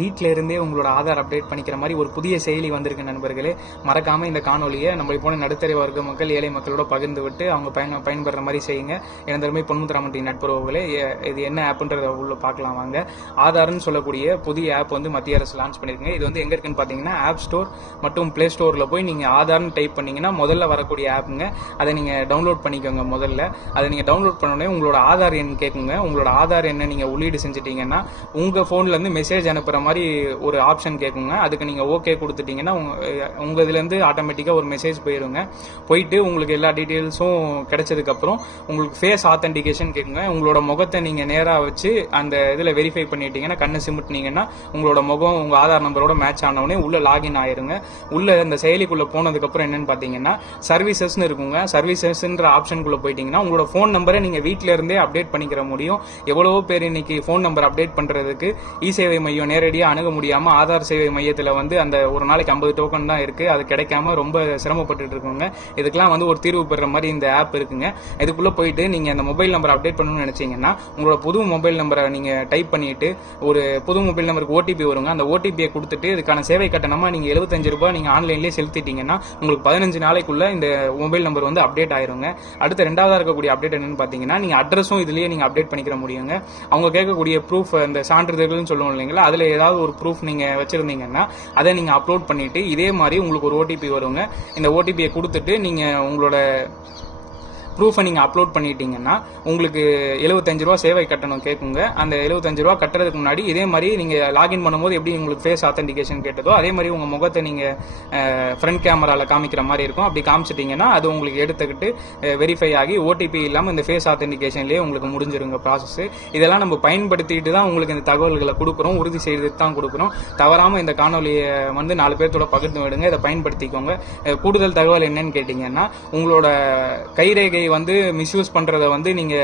வீட்டில இருந்தே உங்களோட ஆதார் அப்டேட் பண்ணிக்கிற மாதிரி ஒரு புதிய செயலி வந்திருக்கு நண்பர்களே. மறக்காம இந்த காணொலியை நம்மளை போன நடுத்தர வர்க்க மக்கள், ஏழை மக்களோட பகிர்ந்து விட்டு அவங்க பயன்படுற மாதிரி செய்யுங்க. எனதருமை பொன்முத்துராமன் நட்புறவுகளே, இது என்ன ஆப்ன்றத உள்ள பார்க்கலாம் வாங்க. ஆதார்னு சொல்லக்கூடிய புதிய ஆப் வந்து மத்திய அரசு லான்ச் பண்ணிருக்குங்க. இது வந்து எங்க இருக்குன்னு பாத்தீங்கன்னா ஆப் ஸ்டோர் மற்றும் பிளே ஸ்டோர்ல போய் நீங்க ஆதார்னு டைப் பண்ணீங்கன்னா முதல்ல வரக்கூடிய ஆப்புங்க. அதை நீங்க டவுன்லோட் பண்ணிக்கோங்க. முதல்ல அதை நீங்க டவுன்லோட் பண்ணோடனே உங்களோட ஆதார் எண் கேட்குங்க. உங்களோட ஆதார் எண்ணை நீங்க உள்ளீடு செஞ்சுட்டீங்கன்னா உங்க போன்ல இருந்து மெசேஜ் அனுப்புற மாதிரி ஒரு ஆப்ஷன் கேட்குங்க. அதுக்கு நீங்க ஓகே கொடுத்துட்டீங்கன்னா உங்க இதுல இருந்து ஆட்டோமேட்டிக்கா ஒரு மெசேஜ் போயிருங்க. போயிட்டு உங்களுக்கு எல்லா டீடைல்ஸும் கிடைச்சதுக்கு அப்புறம் உங்களுக்கு ஃபேஸ் ஆத்தென்டிகேஷன் கேட்குங்க. உங்களோட முகத்தை நீங்க நேரா வச்சு அந்த இதுல வெரிஃபை பண்ணிட்டீங்கன்னா, கண்ணை சிமிட்டினீங்கன்னா உங்களோட முகம் உங்க ஆதார் நம்பரோட மேட்ச் ஆனவுடனே உள்ள லாகின் ஆயிருங்க. உள்ள இந்த செயலிக்குள்ள போனதுக்கு அப்புறம் என்னன்னு பாத்தீங்கன்னா சர்வீசஸ்னு இருக்குங்க. சர்வீசஸ்ன்ற ஆப்ஷனுக்குள்ள போயிட்டீங்கன்னா உங்களோட போன் நம்பரை நீங்க வீட்ல இருந்தே அப்டேட் பண்ணிக்கிற முடியும். எவ்வளவோ பேர் இன்னைக்கு போன் நம்பர் அப்டேட் பண்றதுக்கு இ சேவை மையம் நேரடியாக அணுக முடியாம ஆதார் சேவை மையத்தில் வந்து அந்த ஒரு நாளைக்கு 50 டோக்கன் தான் இருக்கு. அது கிடைக்காம ரொம்ப சிரமப்பட்டு இருக்குங்க. இதுக்கெல்லாம் வந்து ஒரு தீர்வு பெற மாதிரி இந்த ஆப் இருக்குங்க. இதுக்குள்ள போயிட்டு நீங்க அந்த மொபைல் நம்பர் அப்டேட் பண்ணணும்னு நினைச்சீங்கன்னா உங்களோட புது மொபைல் நம்பரை நீங்க டைப் பண்ணிட்டு ஒரு புது மொபைல் நம்பருக்கு ஓடிபி வருங்க. அந்த ஓடிபியை கொடுத்துட்டு இதுக்கான சேவை கட்டணமா நீங்க 75 ரூபாய் நீங்க ஆன்லைன்லேயே செலுத்திட்டீங்கன்னா உங்களுக்கு 15 நாளைக்குள்ள இந்த மொபைல் நம்பர் வந்து அப்டேட் ஆயிருங்க. அடுத்த ரெண்டாவதா இருக்கக்கூடிய அப்டேட் என்னன்னு பாத்தீங்கன்னா நீங்க அட்ரஸும் இதுலயே நீங்க அப்டேட் பண்ணிக்கிற முடியுங்க. அவங்க கேட்கக்கூடிய ப்ரூஃப், இந்த சான்றிதழ்னு சொல்லுவோம் இல்லைங்களா, அதுல ஏதாவது ஒரு ப்ரூஃப் நீங்க வச்சிருந்தீங்கன்னா அதை நீங்க அப்லோட் பண்ணிட்டு இதே மாதிரி உங்களுக்கு ஒரு ஓடிபி வருங்க. இந்த ஓடிபியை கொடுத்துட்டு நீங்க உங்களோட ப்ரூஃபை நீங்கள் அப்லோட் பண்ணிட்டீங்கன்னா உங்களுக்கு 75 ரூபா சேவை கட்டணம் கேட்குங்க. அந்த 75 ரூபா கட்டுறதுக்கு முன்னாடி இதே மாதிரி நீங்கள் லாகின் பண்ணும்போது எப்படி உங்களுக்கு ஃபேஸ் ஆத்தென்டிகேஷன் கேட்டதோ அதே மாதிரி உங்கள் முகத்தை நீங்கள் ஃப்ரண்ட் கேமராவில் காமிக்கிற மாதிரி இருக்கும். அப்படி காமிச்சிட்டிங்கன்னா அது உங்களுக்கு எடுத்துக்கிட்டு வெரிஃபை ஆகி ஓடிபி இல்லாமல் இந்த ஃபேஸ் ஆத்தென்டிகேஷன்லேயே உங்களுக்கு முடிஞ்சிருங்க ப்ராசஸ். இதெல்லாம் நம்ம பயன்படுத்திட்டு தான் உங்களுக்கு இந்த தகவல்களை கொடுக்குறோம், உறுதி செய்து தான் கொடுக்குறோம். தவறாமல் இந்த காணொலியை வந்து 4 பேர்த்தோட பகிர்ந்து விடுங்க. இதை பயன்படுத்திக்கோங்க. கூடுதல் தகவல் என்னன்னு கேட்டீங்கன்னா உங்களோட கைரேகை வந்து மிஸ்யூஸ் பண்றத வந்து நீங்க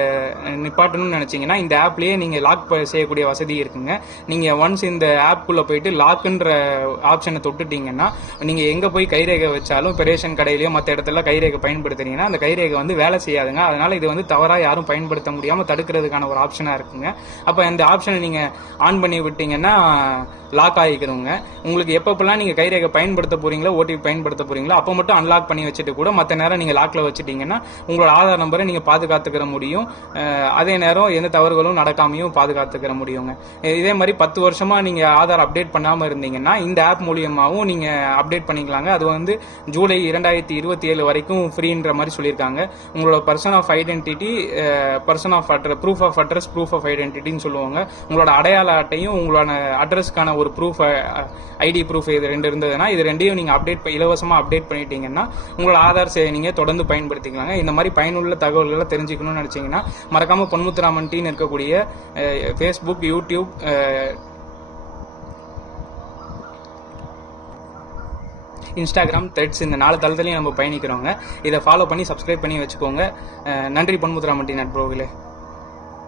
நிப்பாட்டணும்னு நினைச்சீங்கன்னா இந்த ஆப்லயே நீங்க லாக் செய்யக்கூடிய வசதி இருக்குங்க. நீங்க ஒன்ஸ் இந்த ஆப் குள்ள போயிட்டு லாக்ன்ற ஆப்ஷனை தொட்டுட்டீங்கன்னா நீங்க எங்க போய் கைரேகை வச்சாலும் ரேஷன் கடையிலயோ மற்ற இடத்துல கைரேகை பயன்படுத்துறீங்கன்னா அந்த கைரேகை வந்து வேலை செய்யாதுங்க. அதனால இது வந்து தவறா யாரும் பயன்படுத்த முடியாம தடுக்கிறதுக்கான ஒரு ஆப்ஷனா இருக்குங்க. அப்ப இந்த ஆப்ஷனை நீங்க ஆன் பண்ணி விட்டீங்கன்னா லாக் ஆகிக்கிறோங்க. உங்களுக்கு எப்பப்பெல்லாம் நீங்க கைரேகை பயன்படுத்த போறீங்களோ, ஓடிபி பயன்படுத்த போறீங்களோ அப்போ மட்டும் அன்லாக் பண்ணி வச்சுட்டு கூட மற்ற நேரம் நீங்க லாக்ல வச்சுட்டீங்கன்னா உங்களோட ஆதார் நம்பரை நீங்க பாதுகாத்துக்கிற முடியும். அதே நேரம் எந்த தவறுகளும் நடக்காமையும் பாதுகாத்துக்கிற முடியுங்க. இதே மாதிரி 10 வருஷமா நீங்க ஆதார் அப்டேட் பண்ணாம இருந்தீங்கன்னா இந்த ஆப் மூலியமாவும் நீங்க அப்டேட் பண்ணிக்கலாங்க. அது வந்து ஜூலை 2027 வரைக்கும் ஃப்ரீன்ற மாதிரி சொல்லியிருக்காங்க. உங்களோட person of identity, person of address, proof of address, proof of ஐடென்டிட்டின்னு சொல்லுவாங்க. உங்களோட அடையாள அட்டையும் உங்களோட அட்ரஸ்க்கான ஒரு ப்ரூஃப், ஐடி ப்ரூஃப், இது ரெண்டு இருந்ததுன்னா இது ரெண்டையும் நீங்க இலவசமா அப்டேட் பண்ணிட்டீங்கன்னா உங்களோட ஆதார் சேவை நீங்க தொடர்ந்து பயன்படுத்திக்கலாங்க. இந்த மாதிரி பயனுள்ள தகவல்களை தெரிஞ்சுக்கணும்னு நினைச்சீங்கன்னா மறக்காம பொன்முத்துராமன் இருக்கக்கூடிய ஃபேஸ்புக், யூடியூப், இன்ஸ்டாகிராம், த்ரெட்ஸ் இந்த 4 தளத்திலையும் நம்ம பயணிக்கிறோங்க. இதை ஃபாலோ பண்ணி சப்ஸ்கிரைப் பண்ணி வச்சுக்கோங்க. நன்றி பொன்முத்துராமன் நட்புறவுகளே.